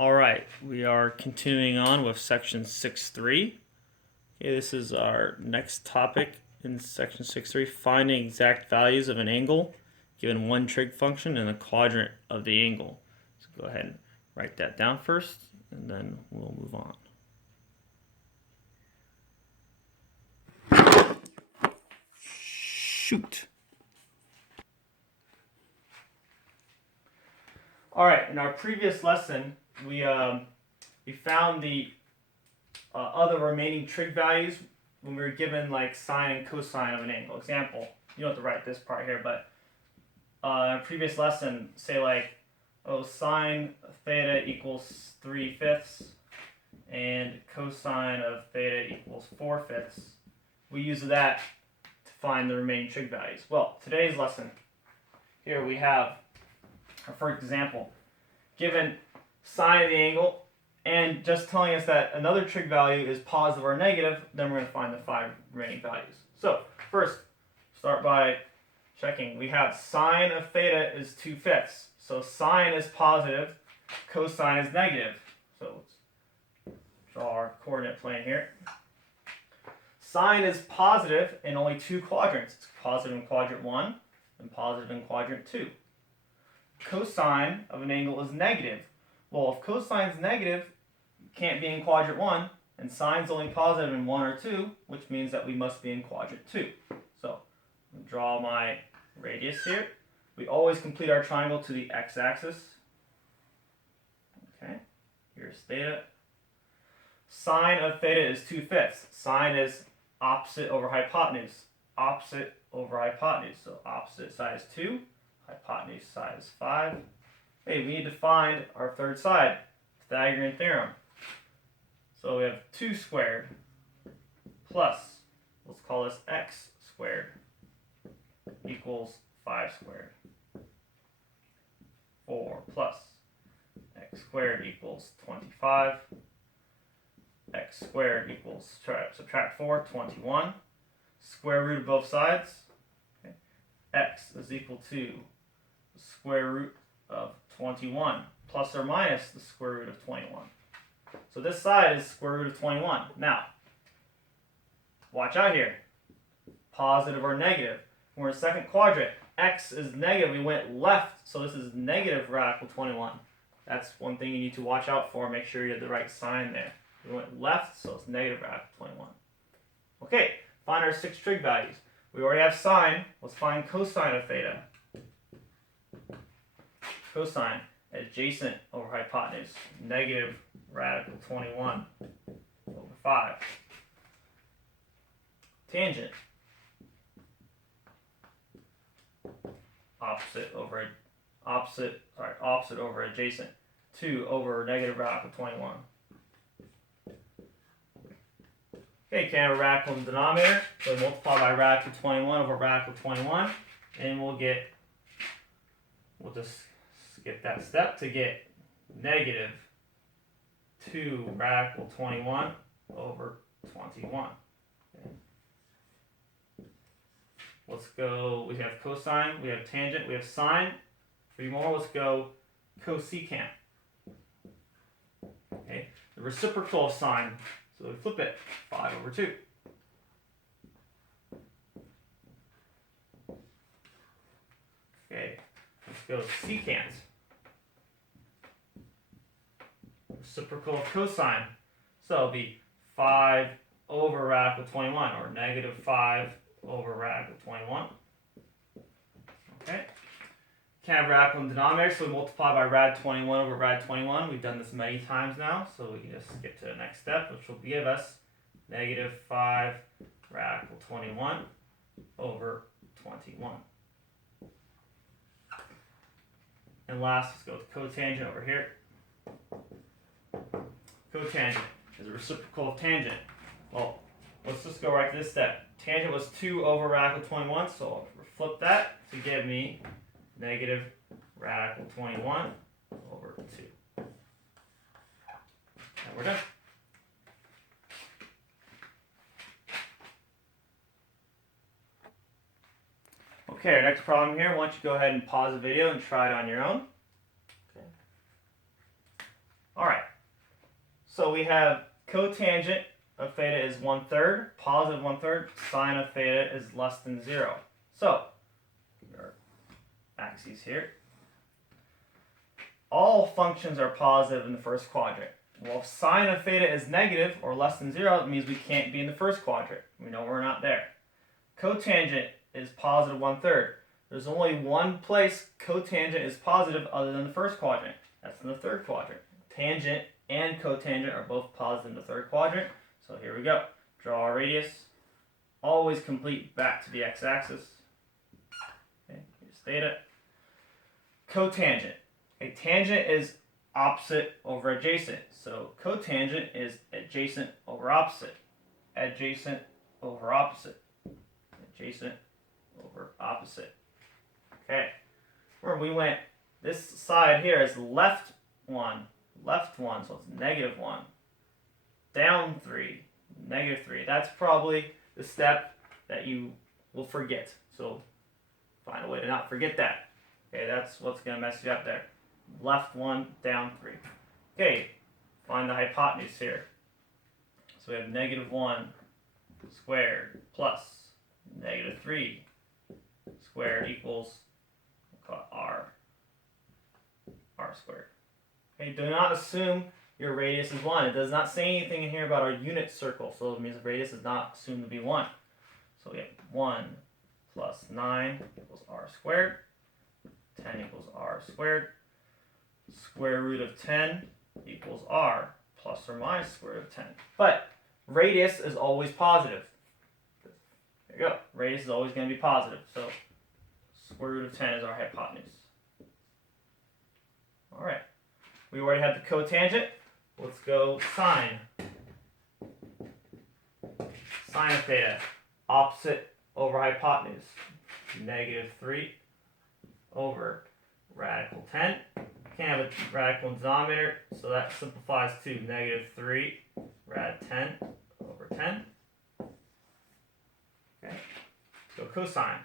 All right, we are continuing on with section 6.3. Okay, this is our next topic in section 6.3, finding exact values of an angle given one trig function and a quadrant of the angle. So go ahead and write that down first, and then we'll move on. Shoot. All right, in our previous lesson, we found the other remaining trig values when we were given like sine and cosine of an angle. Example, you don't have to write this part here, but in our previous lesson, say like, sine theta equals 3/5 and cosine of theta equals 4/5. We use that to find the remaining trig values. Well, today's lesson, here we have, for example, given sine of the angle and just telling us that another trig value is positive or negative, then we're going to find the 5 remaining values. So first, start by checking. We have sine of theta is 2/5. So sine is positive, cosine is negative. So let's draw our coordinate plane here. Sine is positive in only 2 quadrants. It's positive in quadrant 1 and positive in quadrant 2. Cosine of an angle is negative. Well, if cosine is negative, it can't be in quadrant 1, and sine's only positive in 1 or 2, which means that we must be in quadrant 2. So, I'll draw my radius here. We always complete our triangle to the x-axis. Okay, here's theta. Sine of theta is 2/5. Sine is opposite over hypotenuse. Opposite over hypotenuse. So opposite side is 2. Hypotenuse side is 5. Hey, we need to find our third side, Pythagorean theorem. So we have 2 squared plus, let's call this x squared, equals 5 squared. 4 plus x squared equals 25. X squared equals, subtract 4, 21. Square root of both sides. Okay. X is equal to the square root of 21 plus or minus the square root of 21. So this side is square root of 21. Now, watch out here. Positive or negative. We're in second quadrant. X is negative. We went left, so this is negative radical 21. That's one thing you need to watch out for. Make sure you have the right sign there. We went left, so it's negative radical 21. Okay, find our 6 trig values. We already have sine. Let's find cosine of theta. Cosine, adjacent over hypotenuse, negative radical 21 over 5. Tangent, opposite over adjacent, 2 over negative radical 21. Okay, can't have a radical in the denominator, so we multiply by radical 21 over radical 21, and we'll just skip that step to get negative 2 radical 21 over 21. Okay. Let's go, we have cosine, we have tangent, we have sine. 3 more, let's go cosecant. Okay, the reciprocal of sine, so we flip it, 5 over 2. Okay, let's go secant. Reciprocal of cosine. So it'll be 5 over radical 21, or negative 5 over radical 21. Okay. Can't have radical in the denominator, so we multiply by rad 21 over rad 21. We've done this many times now, so we can just skip to the next step, which will give us negative 5 radical 21 over 21. And last, let's go with cotangent over here. Cotangent is a reciprocal of tangent. Well, let's just go right to this step. Tangent was 2 over radical 21, so I'll flip that to give me negative radical 21 over 2. And we're done. Okay, our next problem here, why don't you go ahead and pause the video and try it on your own. Okay. Alright. So we have cotangent of theta is 1/3, positive 1/3, sine of theta is less than 0. So, our axes here. All functions are positive in the first quadrant. Well, if sine of theta is negative or less than 0, it means we can't be in the first quadrant. We know we're not there. Cotangent is positive 1/3. There's only one place cotangent is positive other than the first quadrant. That's in the third quadrant. Tangent and cotangent are both positive in the third quadrant. So here we go. Draw our radius. Always complete back to the x-axis. Okay, here's theta. Cotangent. Okay, tangent is opposite over adjacent. So cotangent is adjacent over opposite. Adjacent over opposite. Adjacent over opposite. Okay. Where we went, this side here is left 1, so it's negative 1. Down 3, negative 3. That's probably the step that you will forget. So find a way to not forget that. Okay, that's what's going to mess you up there. Left 1, down 3. Okay, find the hypotenuse here. So we have negative 1 squared plus negative 3 squared equals, we'll call it r squared. Okay, do not assume your radius is 1. It does not say anything in here about our unit circle, so it means the radius is not assumed to be 1. So we have 1 plus 9 equals r squared. 10 equals r squared. Square root of 10 equals r plus or minus square root of 10. But radius is always positive. There you go. Radius is always going to be positive. So square root of 10 is our hypotenuse. Alright. We already have the cotangent. Let's go sine. Sine of theta. Opposite over hypotenuse. Negative 3 over radical 10. Can't have a radical in the denominator, so that simplifies to negative 3 rad 10 over 10. Okay. So cosine.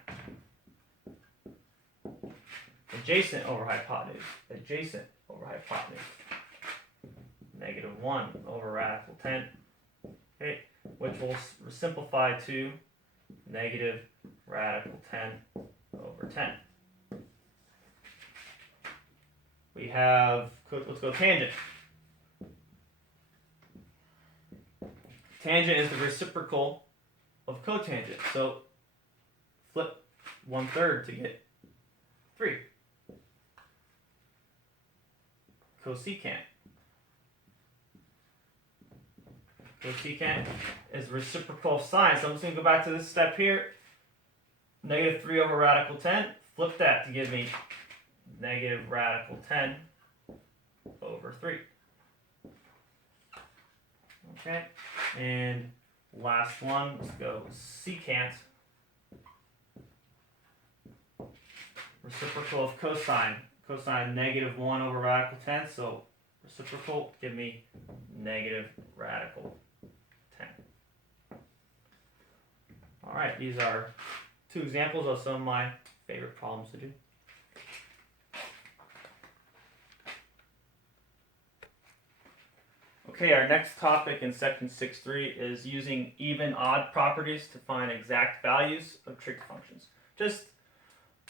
Adjacent over hypotenuse. Adjacent over hypotenuse. Negative 1 over radical 10. Okay, which will simplify to negative radical 10 over 10. We have, let's go tangent. Tangent is the reciprocal of cotangent. So flip 1/3 to get 3. Cosecant. Cosecant is reciprocal of sine. So I'm just going to go back to this step here. Negative 3 over radical 10. Flip that to give me negative radical 10 over 3. Okay, and last one, let's go secant. Reciprocal of cosine. Cosine negative 1 over radical 10, so reciprocal, give me negative radical 10. Alright, these are 2 examples of some of my favorite problems to do. Okay, our next topic in section 6.3 is using even-odd properties to find exact values of trig functions. Just,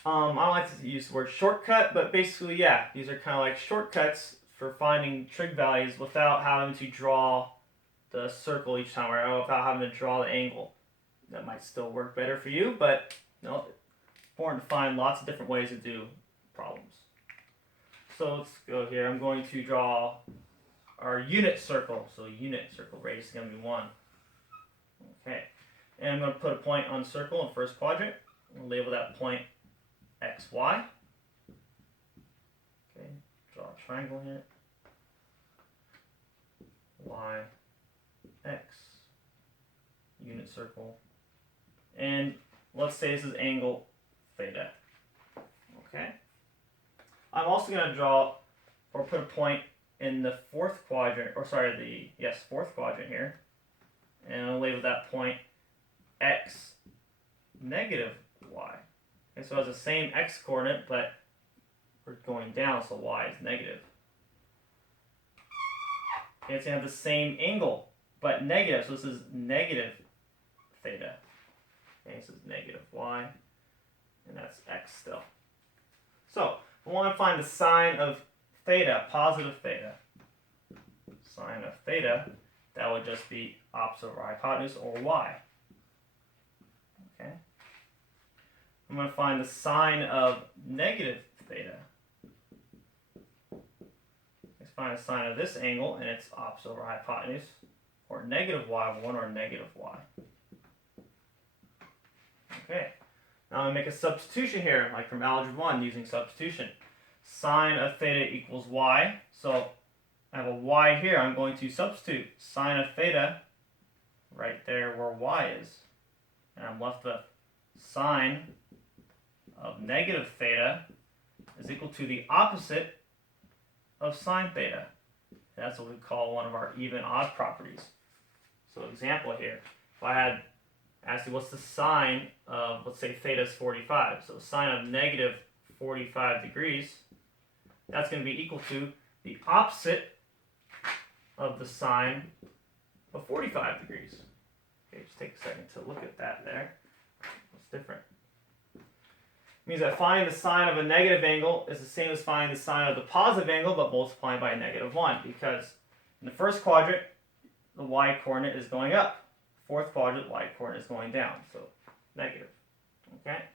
I don't like to use the word shortcut, but basically, yeah, these are kind of like shortcuts for finding trig values without having to draw the circle each time, or without having to draw the angle. That might still work better for you, but you know, it's important to find lots of different ways to do problems. So let's go here. I'm going to draw our unit circle. So unit circle radius is going to be 1. Okay. And I'm going to put a point on the circle in the first quadrant. We'll label that point xy. Okay. Draw a triangle here. Y, x. Unit circle. And let's say this is angle theta. Okay. I'm also going to draw or put a point in the fourth quadrant, or sorry, fourth quadrant here, and I'll label that point x negative y. Okay, so it has the same x coordinate, but we're going down, so y is negative. and it's going to have the same angle, but negative. So this is negative theta. Okay, this is negative y, and that's x still. So we want to find the sine of theta, positive theta. Sine of theta, that would just be opposite of our hypotenuse, or y. Okay. I'm going to find the sine of negative theta. Let's find the sine of this angle, and it's opposite of our hypotenuse, or negative y1 or negative y. Okay. Now I'm going to make a substitution here, like from algebra 1, using substitution. Sine of theta equals y. So I have a y here. I'm going to substitute sine of theta right there where y is. And I'm left with sine of negative theta is equal to the opposite of sine theta. That's what we call one of our even-odd properties. So example here, if I had asked you what's the sine of, let's say theta is 45. So sine of negative 45 degrees, that's going to be equal to the opposite of the sine of 45 degrees. Okay, just take a second to look at that there. What's different? It means that finding the sine of a negative angle is the same as finding the sine of the positive angle, but multiplying by -1, because in the first quadrant, the y-coordinate is going up. Fourth quadrant, y-coordinate is going down, so negative. Okay?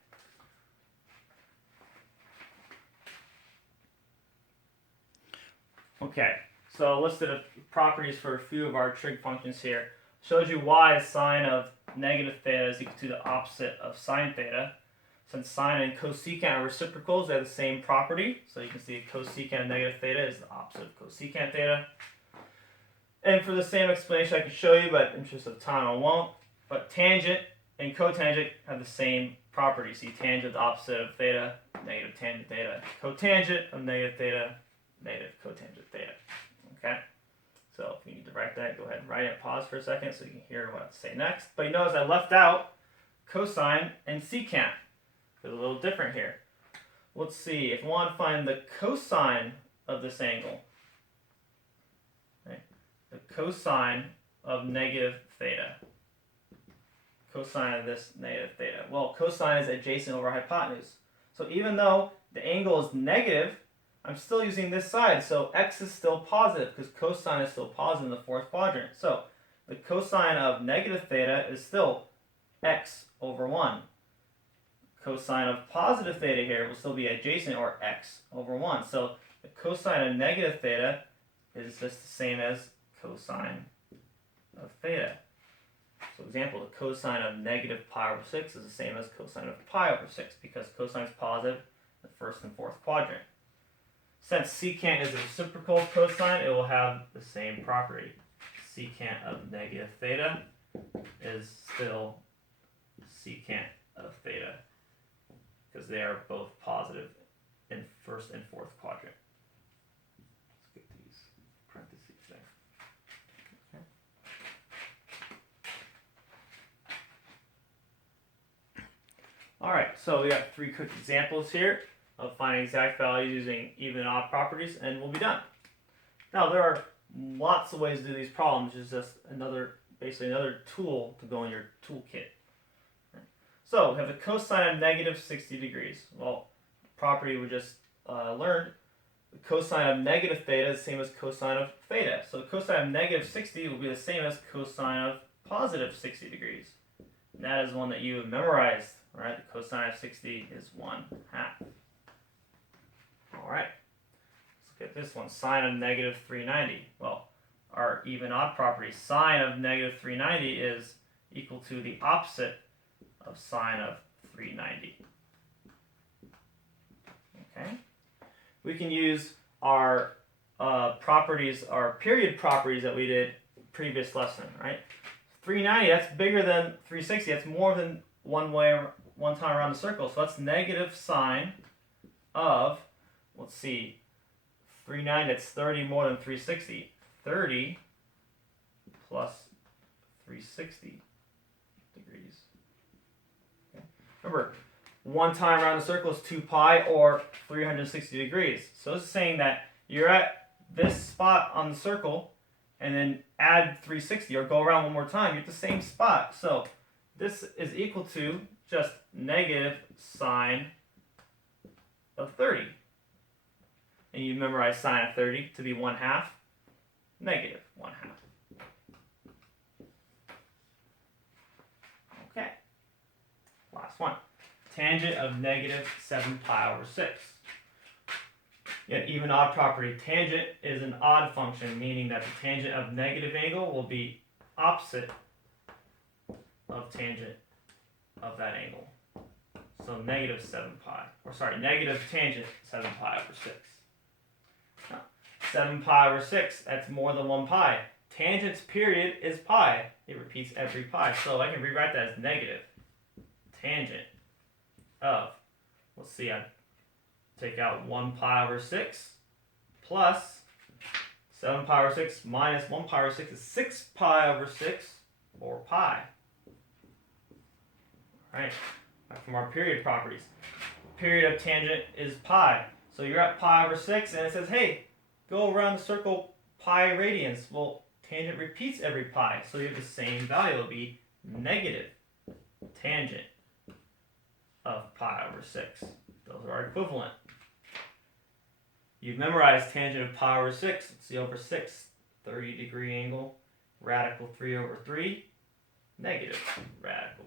Okay, so listed properties for a few of our trig functions here. Shows you why sine of negative theta is equal to the opposite of sine theta. Since sine and cosecant are reciprocals, they have the same property. So you can see cosecant of negative theta is the opposite of cosecant theta. And for the same explanation I can show you, but in interest of time I won't. But tangent and cotangent have the same property. See, tangent the opposite of theta, negative tangent theta. Cotangent of negative theta, negative cotangent theta. Okay? So if you need to write that, go ahead and write it. Pause for a second so you can hear what I have to say next. But you notice I left out cosine and secant. It's a little different here. Let's see, if we want to find the cosine of this angle, okay, the cosine of negative theta, cosine of this negative theta. Well, cosine is adjacent over hypotenuse. So even though the angle is negative, I'm still using this side, so x is still positive because cosine is still positive in the fourth quadrant. So the cosine of negative theta is still x over 1. Cosine of positive theta here will still be adjacent, or x over 1. So the cosine of negative theta is just the same as cosine of theta. So example, the cosine of negative pi over 6 is the same as cosine of pi over 6 because cosine is positive in the first and fourth quadrant. Since secant is a reciprocal of cosine, it will have the same property. Secant of negative theta is still secant of theta, because they are both positive in first and fourth quadrant. Let's get these parentheses there. Okay. All right, so we got 3 quick examples here of finding exact values using even and odd properties, and we'll be done. Now there are lots of ways to do these problems. It's just basically another tool to go in your toolkit. So we have the cosine of negative 60 degrees. Well, property we just learned, the cosine of negative theta is the same as cosine of theta. So cosine of negative 60 will be the same as cosine of positive 60 degrees. And that is one that you have memorized, right? The cosine of 60 is 1/2. All right, let's look at this one, sine of negative 390. Well, our even odd property, sine of negative 390 is equal to the opposite of sine of 390. Okay, we can use our properties, our period properties that we did previous lesson, right? 390, that's bigger than 360. That's more than one time around the circle. So that's negative sine of, let's see, 390, that's 30 more than 360. 30 plus 360 degrees. Okay. Remember, one time around the circle is 2 pi or 360 degrees. So it's saying that you're at this spot on the circle and then add 360 or go around one more time, you're at the same spot. So this is equal to just negative sine of 30. And you memorize sine of 30 to be 1/2, negative 1/2. Okay. Last one. Tangent of negative 7 pi over 6. Yet even odd property. Tangent is an odd function, meaning that the tangent of negative angle will be opposite of tangent of that angle. So negative 7 pi, or sorry, negative tangent 7 pi over 6. Now, 7 pi over 6, that's more than 1 pi. Tangent's period is pi. It repeats every pi. So I can rewrite that as negative tangent of, let's see, I take out 1 pi over 6 plus 7 pi over 6 minus 1 pi over 6 is 6 pi over 6, or pi. Alright, back from our period properties. Period of tangent is pi. So you're at pi over 6 and it says, hey, go around the circle pi radians. Well, tangent repeats every pi, so you have the same value. It'll be negative tangent of pi over 6. Those are equivalent. You've memorized tangent of pi over 6. Let's see, over 6, 30-degree angle, radical 3 over 3, negative radical